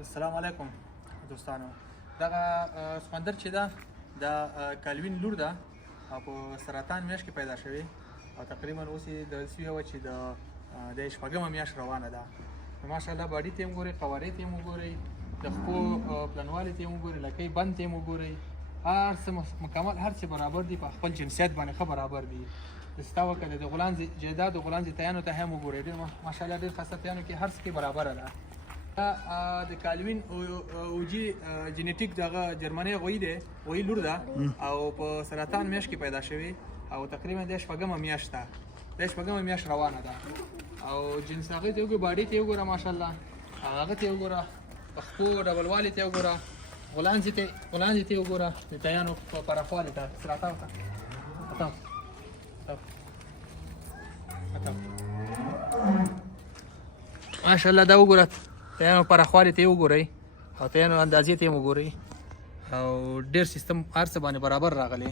السلام علیکم دوستانو. دغه سخوندر چې ده د کالوین لور ده او په سرطان میاشت کې پیدا شوې او تقریبا اوس یې د سوی وه چې د شپږمه میاشت روانه ده. ماشاءالله باډي ته یې وګورئ، قوارې ته یې وګورئ، د پښو پلنوالي ته یې وګورئ، لکۍ بند ته یې وګورئ، هر څه مکمل هر څه برابر دي، په خپل جنسیت باندې ښه برابر دي. ستا وکړه د غولانځې جیداد د غولانځې تیانو ته هم وګورئ، ډېر ماشاءالله ډېر ښایسته تیانو کې هر څه کې برابره ده. د کالوین اوجي جینیټیک دغه جرمني غوی دی، غوی لور ده او په سرطان میاشت کې پیدا شوې او تقریبا د شپږمه میاشت ده، د شپږمه میاشت روانه ده. او جنس هغې ته وګوره، باډي ته یې وګوره، ماشاءالله هغه ته یې وګوره، پښتو ډبلوالي ته یې وګوره، غولانځې ته یې وګوره، د تیانو په پراخوالي ته سرطان ته ماشاءالله دا وګوره، تیانو پراخوالي ته یې وګورئ او تیانو اندازې ته یې وګورئ او ډېر سیستم هر څه باندې برابر راغلی.